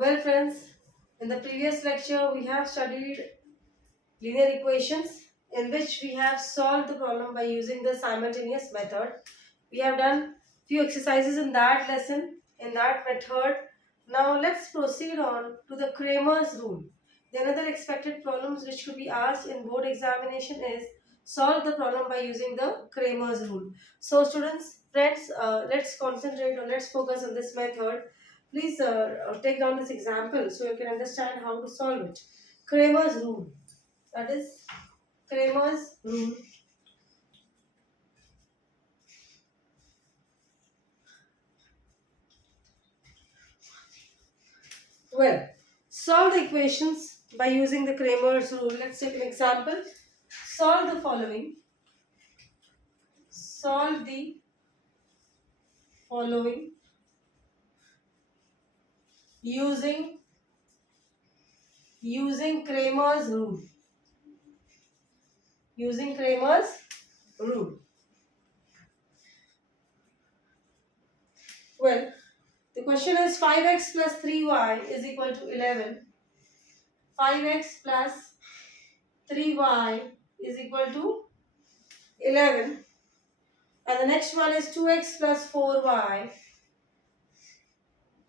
Well friends, in the previous lecture we have studied linear equations in which we have solved the problem by using the simultaneous method. We have done few exercises in that lesson, in that method. Now let's proceed on to the Cramer's rule. The another expected problems which could be asked in board examination is solve the problem by using the Cramer's rule. So students, friends, let's concentrate or let's focus on this method. Please take down this example so you can understand how to solve it. Cramer's rule. That is Cramer's rule. Well, solve the equations by using the Cramer's rule. Let's take an example. Solve the following. Solve the following using Cramer's rule. Using Cramer's rule. Well, the question is 5x plus 3y is equal to 11. 5x plus 3y is equal to 11. And the next one is 2x plus 4y.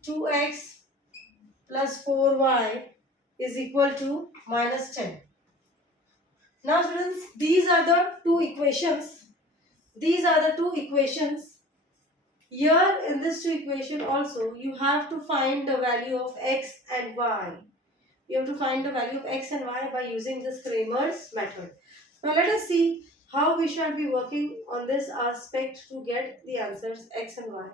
2x plus 4y is equal to minus 10. Now students, these are the two equations. Here in this two equation also, you have to find the value of x and y. You have to find the value of x and y by using this Cramer's method. Now let us see how we shall be working on this aspect to get the answers x and y.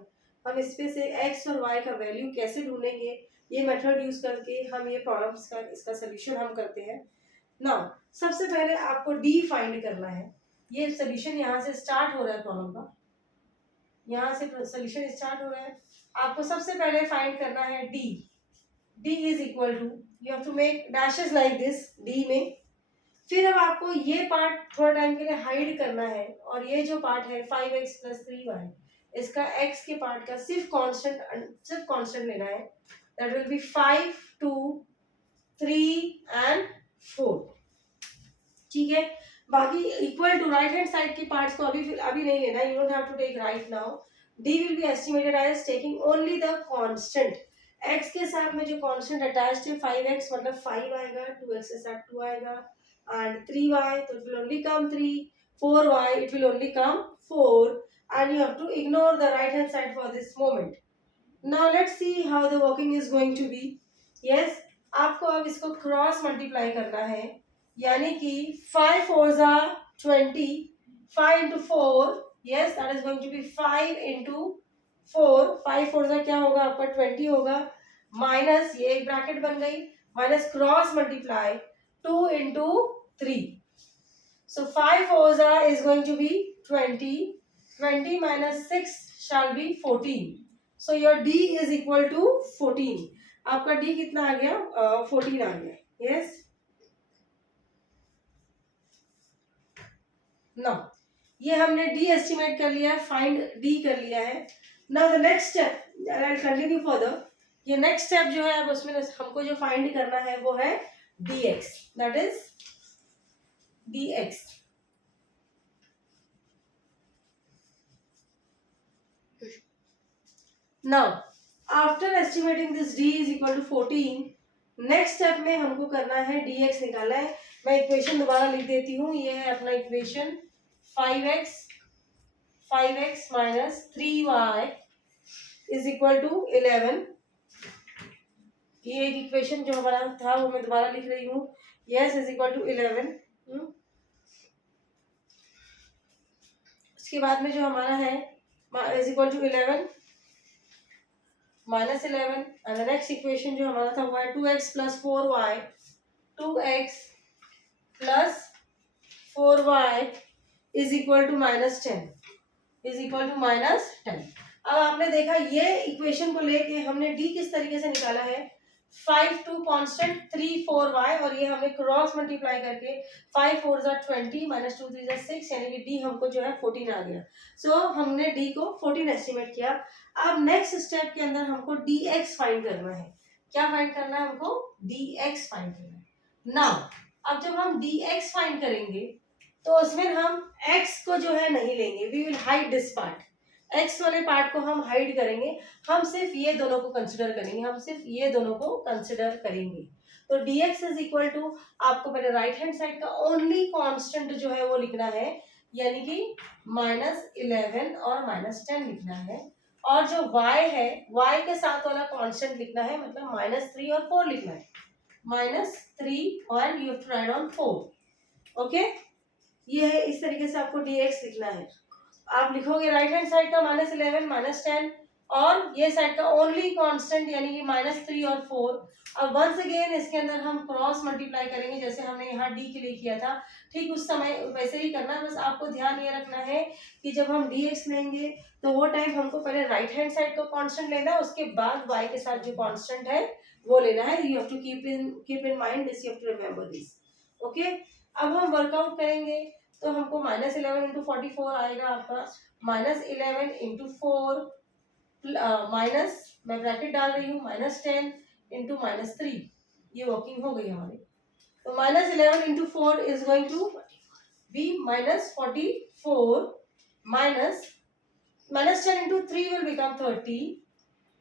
हम इस पे से x और y का value कैसे ढूंढेंगे, ये method use करके हम ये प्रॉब्लम्स का इसका सोल्यूशन हम करते हैं. नाउ सबसे पहले आपको d फाइंड करना है. ये सोल्यूशन यहाँ से स्टार्ट हो रहा है प्रॉब्लम का, यहाँ से सोल्यूशन स्टार्ट हो रहा है. आपको सबसे पहले फाइंड करना है d. d is equal to, you have to make dashes like this d में. फिर अब आपको ये पार्ट थोड़ा टाइम के लिए हाइड करना है और ये जो पार्ट है 5x प्लस 3y, इसका x के पार्ट का सिर्फ कांस्टेंट लेना है. That will be 5, 2, 3 and 4. ठीक है. बाकी equal to right hand side की पार्ट्स को अभी नहीं लेना. You don't have to take right now. d will be estimated as taking only the constant. x के साथ में जो कांस्टेंट अटैच्ड है 5x मतलब 5 आएगा, 2x के साथ 2 आएगा and 3y, so it will only come 3, 4y, it will only come 4, and you have to ignore the right hand side for this moment. Now let's see how the working is going to be. Yes, आपको अब इसको cross multiply करना है, यानी कि 5 4s are 20, 5 into 4, yes that is going to be 5 into 4. 5 4s are क्या होगा आपका 20 होगा, माइनस ये एक ब्रैकेट बन गई, minus cross multiply 2 into 3. So 5 4s is going to be 20. 20 minus 6 shall be 14. So your d is equal to 14. आपका d कितना आ गया? 14 आ गया. Yes. Now ये हमने d estimate कर लिया है, find d कर लिया है. Now the next step, I'll continue further. ये next step जो है अब उसमें हमको जो find करना है वो है dx. That is dx. Now after estimating this d is equal to 14, next step में हमको करना है dx निकालना है. मैं इक्वेशन दोबारा लिख देती हूँ. ये है अपना equation 5x minus 3y is equal to 11. ये एक इक्वेशन जो हमारा था वो मैं दोबारा लिख रही हूँ. yes is equal to 11. उसके बाद में जो हमारा है is equal to 11 minus 11, and the next equation जो हमारा था वो है 2x plus 4y. 2x plus 4y is equal to minus 10. is equal to minus 10. अब आपने देखा ये इक्वेशन को लेके हमने d किस तरीके से निकाला है. 5 2 कांस्टेंट 3 4y और ये हमने क्रॉस मल्टीप्लाई करके 5 4s are 20 minus 2 3s are 6, यानी कि d हमको जो है 14 आ गया. सो हमने d को 14 एस्टिमेट किया. अब नेक्स्ट स्टेप के अंदर हमको dx फाइंड करना है. क्या फाइंड करना है हमको, dx फाइंड करना है। नाउ अब जब हम dx फाइंड करेंगे तो उसमें हम x को जो है नहीं लेंगे, we will hide this part, x वाले पार्ट को हम हाइड करेंगे, हम सिर्फ ये दोनों को कंसिडर करेंगे, हम सिर्फ ये दोनों को कंसिडर करेंगे। तो dx इज इक्वल टू, आपको पहले राइट हैंड साइड का ओनली कांस्टेंट जो है वो लिखना है, यानी कि -11 और -10 लिखना है, और जो y है y के साथ वाला कांस्टेंट लिखना है, मतलब -3 और 4 लिखना है, -3 और you have to write on 4। Okay, ये है, इस तरीके से आपको dx लिखना है। आप लिखोगे राइट हैंड साइड का -11 -10 और ये साइड का ओनली कांस्टेंट यानी कि -3 और 4। अब वंस अगेन इसके अंदर हम क्रॉस मल्टीप्लाई करेंगे, जैसे हमने यहाँ d के लिए किया था, ठीक उस समय वैसे ही करना है। बस आपको ध्यान ये रखना है कि जब हम dx लेंगे तो वो टाइम हमको पहले राइट हैंड साइड का कांस्टेंट लेना है, उसके बाद y के साथ जो कांस्टेंट है वो लेना है। You have to keep in mind this, you have to remember this. Okay, अब हम वर्कआउट करेंगे तो हमको -11 इंटू 44 आएगा आपका, -11 इंटू 4 माइनस, मैं ब्रैकेट डाल रही हूँ, -10 इंटू -3, ये वर्किंग हो गई हमारी। तो -11 into 4 is going to be -44 minus -10 into 3 will become 30,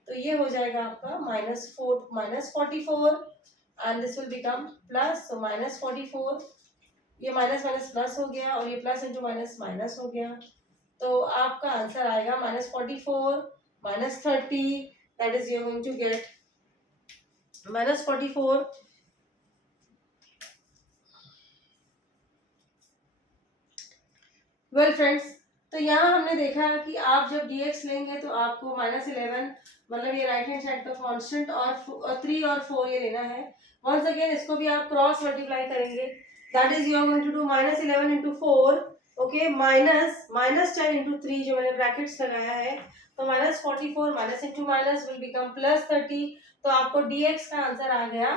तो ये हो जाएगा आपका -44 and this will become plus, so -44, ये माइनस माइनस प्लस हो गया और ये प्लस इंटू माइनस माइनस हो गया, तो आपका आंसर आएगा -44 -30, that is you are going to get -44। Well friends, तो यहाँ हमने देखा कि आप जब dx लेंगे तो आपको -11, मतलब ये राइट हैंड साइड का कांस्टेंट, और 3 और 4 ये लेना है। वंस अगेन इसको भी आप क्रॉस मल्टीप्लाई करेंगे, that is you are going to do -11 into 4, okay, -10 into 3 जो मैंने ब्रैकेट्स लगाया है, तो -44 minus into minus will become +30, तो आपको dx का आंसर आ गया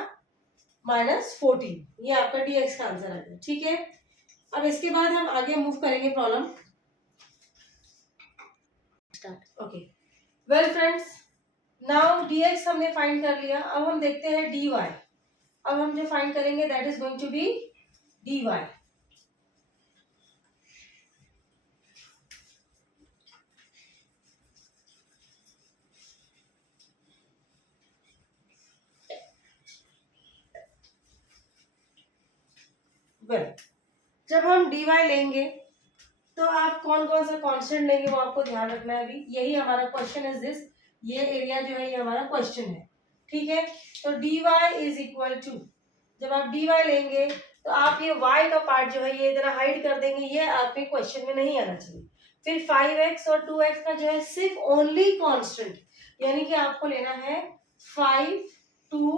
-14, ये आपका dx का आंसर आ गया। ठीक है, अब इसके बाद हम आगे मूव करेंगे problem start. Okay, well friends, now dx हमने फाइंड कर लिया, अब हम देखते हैं dy। अब हम जो फाइंड करेंगे that is going to be dy। Well, जब हम dy लेंगे तो आप कौन कौन सा कांस्टेंट लेंगे वो आपको ध्यान रखना है। अभी यही हमारा क्वेश्चन इज दिस, ये एरिया जो है ये हमारा क्वेश्चन है। ठीक है, तो dy इज इक्वल टू, जब आप dy लेंगे तो आप ये y का पार्ट जो है ये इधर हाइड कर देंगे, ये आपके क्वेश्चन में नहीं आना चाहिए। फिर 5x और 2x का जो है सिर्फ ओनली कांस्टेंट, यानी कि आपको लेना है 5, 2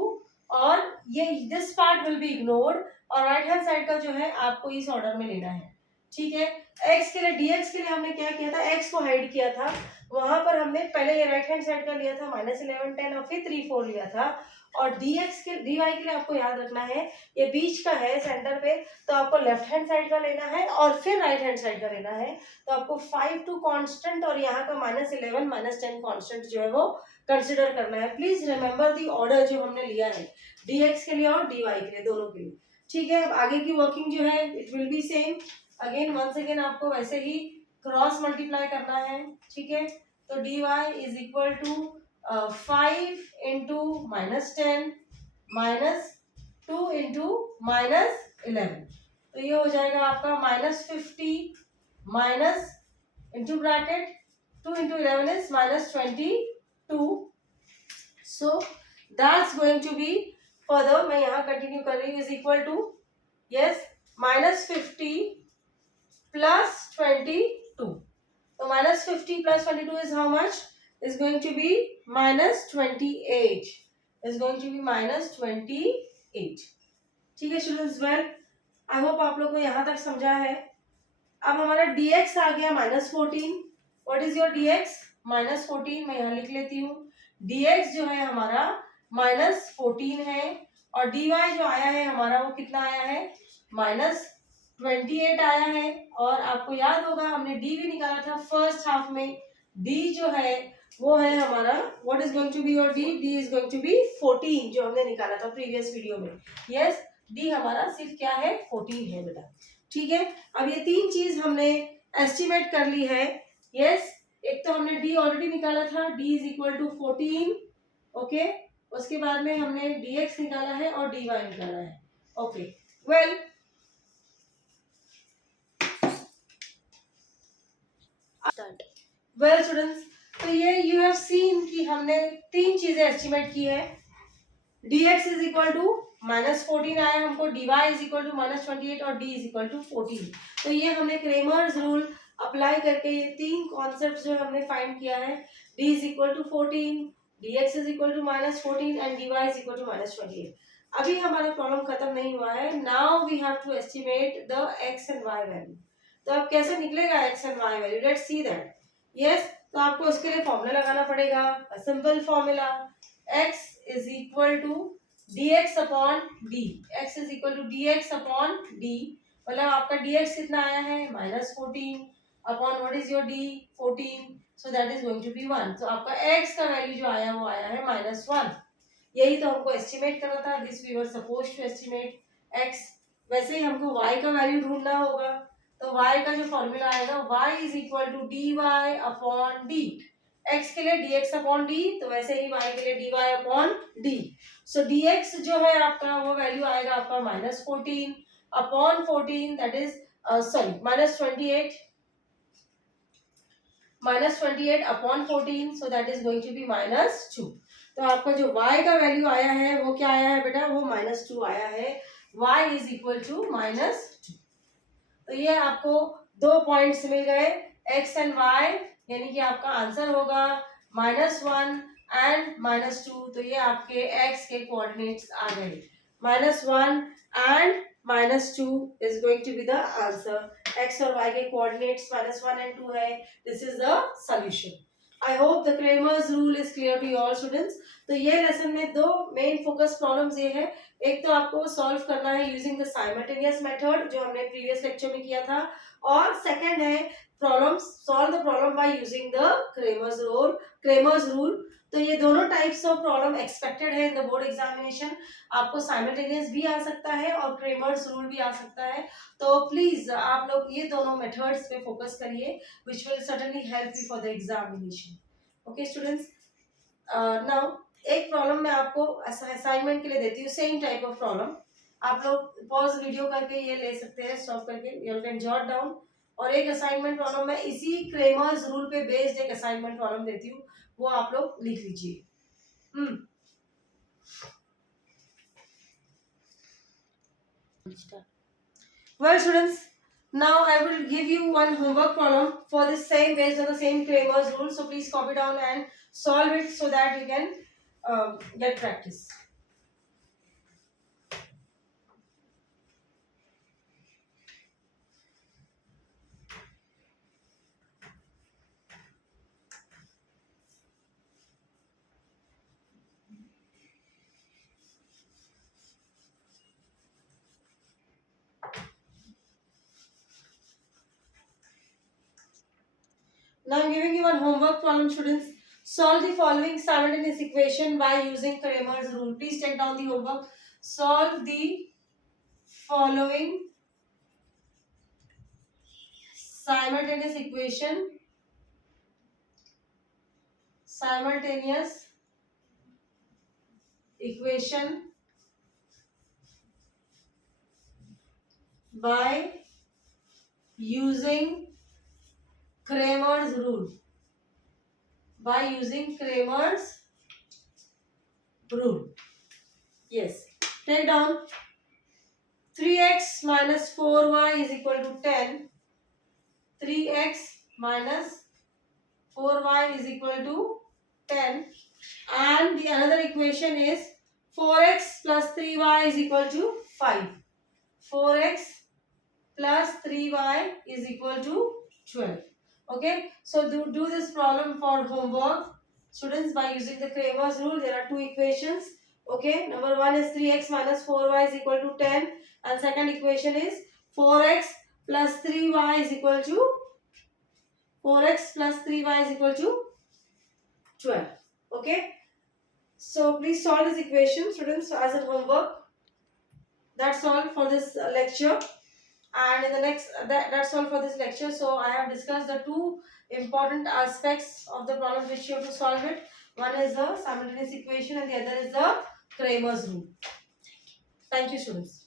और ये this part will be ignored, और राइट हैंड साइड का जो है आपको इस ऑर्डर में लेना है। ठीक है, x के लिए, dx के लिए हमने क्या किया था, x को हाइड किया था, वहां पर हमने पहले ये राइट हैंड साइड का लिया था -11 10 और फिर 3 4 लिया था, और dx के dy के लिए आपको याद रखना है ये बीच का है सेंटर पे, तो आपको लेफ्ट हैंड साइड का लेना है और फिर राइट हैंड साइड का लेना है। तो आपको 5 2 कांस्टेंट और यहाँ का -11 -10 कांस्टेंट जो है वो कंसिडर करना है। प्लीज रिमेंबर दी ऑर्डर जो हमने लिया है dx के लिए और dy के लिए, दोनों के लिए। ठीक है, अब आगे की वर्किंग जो है it will be same, again once again आपको वैसे ही क्रॉस मल्टीप्लाई करना है। ठीक है, तो dy is equal to 5 into -10 -2 into -11, तो ये हो जाएगा आपका -50 minus into bracket 2 into 11 is -22, so that's going to be, further मैं यहाँ कंटिन्यू कर रही हूँ, is equal to, yes, -50 plus 22. So minus 50 plus 22 is how much? Is going to be -28. Is going to be -28. ठीक है students, well I hope आप लोग को यहाँ तक समझा है। अब हमारा dx आ गया -14। What is your dx? -14, मैं यहाँ लिख लेती हूँ। dx जो है हमारा -14 है, और dy जो आया है हमारा वो कितना आया है, -28 आया है। और आपको याद होगा हमने d भी निकाला था फर्स्ट हाफ में, d जो है वो है हमारा what is going to be your d, d is going to be 14 जो हमने निकाला था प्रीवियस वीडियो में। यस, डी हमारा सिर्फ क्या है 14 है बेटा। ठीक है, अब ये तीन चीज हमने एस्टिमेट कर ली है। यस, एक तो हमने डी ऑलरेडी निकाला था, d is equal to 14। Okay, उसके बाद में हमने dx निकाला है और dy निकाला है। ओके, वेल वेल स्टूडेंट्स, तो ये यू हैव सीन कि हमने तीन चीजें एस्टिमेट की है। dx इज इक्वल टू -14 आया हमको, dy इज इक्वल टू -28 और d इज इक्वल टू 14। तो ये हमने क्रेमर्स रूल अप्लाई करके ये तीन कॉन्सेप्ट जो हमने फाइंड किया है। d is equal to 14, dx is equal to -14 and dy is equal to -28। अभी हमारा प्रॉब्लम खत्म नहीं हुआ है। Now we have to estimate the x and y value. तो अब कैसे निकलेगा x and y value, let's see that. Yes, तो आपको इसके लिए फॉर्मूला लगाना पड़ेगा, simple formula, x is equal to dx upon d। x is equal to dx upon d, मतलब आपका dx कितना आया है -14 upon what is your d 14, so that is going to be 1। तो आपका x का वैल्यू जो आया वो आया है -1। यही तो हमको एस्टिमेट करना था, this we were suppose to estimate x। वैसे ही हमको y का वैल्यू ढूंढना होगा, तो y का जो फॉर्मूला आएगा y is equal to dy upon d। x के लिए dx अपॉन d, तो वैसे ही y के लिए dy upon d। So dx जो है आपका वो वैल्यू आएगा आपका -14 upon 14, that is sorry -28 upon 14, so that is going to be -2। तो आपका जो y का वैल्यू आया है वो क्या आया है बेटा, वो -2 आया है। y is equal to -2। तो ये आपको दो पॉइंट्स मिल गए, x एंड y, यानी कि आपका आंसर होगा -1 एंड -2। तो ये आपके x के कोऑर्डिनेट्स आ गए, -1 and -2 is going to be the answer. x और y के कोऑर्डिनेट्स -1 एंड 2 है। This is the solution. I hope the Cramer's rule is clear to all students. तो ये लेसन में दो मेन फोकस प्रॉब्लम्स ये है, एक तो आपको सॉल्व करना है यूजिंग द साइमल्टेनियस मेथड जो हमने प्रीवियस लेक्चर में किया था, और सेकंड है problem solve the problem by using the Cramer's rule. तो ये दोनों टाइप्स ऑफ प्रॉब्लम एक्सपेक्टेड है इन द बोर्ड एग्जामिनेशन। आपको साइमल्टेनियस भी आ सकता है और क्रेमर्स रूल भी आ सकता है। तो प्लीज आप लोग ये दोनों मेथड्स पे फोकस करिए, which will certainly help you for the examination. Okay students, now एक प्रॉब्लम मैं आपको असाइनमेंट के लिए देती हूँ, सेम टाइप ऑफ प्रॉब्लम। आप लोग पॉज वीडियो करके ये ले सकते हैं, स्टॉप करके, यू कैन जॉट डाउन। और एक असाइनमेंट प्रॉब्लम मैं इसी क्रेमर्स रूल पे बेस्ड एक असाइनमेंट प्रॉब्लम देती हूँ, वो आप लोग लिख लीजिए। Well students, now I will give you one homework problem for this same based on the same Kramer's rule. So please copy down and solve it so that you can get practice. Now I am giving you one homework problem, students. Solve the following simultaneous equation by using Kramer's rule. Please take down the homework. Solve the following simultaneous equation by using Kramer's rule. Yes. Take down 3x minus 4y is equal to 10. 3x minus 4y is equal to 10. And the another equation is 4x plus 3y is equal to 5. 4x plus 3y is equal to 12. Okay, so do this problem for homework, students, by using the Kramer's rule. There are two equations. Okay, number one is 3x minus 4y is equal to 10, and second equation is 4x plus 3y is equal to 12. 12. Okay. So please solve this equation, students, as a homework. That's all for this lecture. And in the next, that's all for this lecture. So I have discussed the two important aspects of the problem which you have to solve it. One is the simultaneous equation and the other is the Cramer's rule. Thank you, students.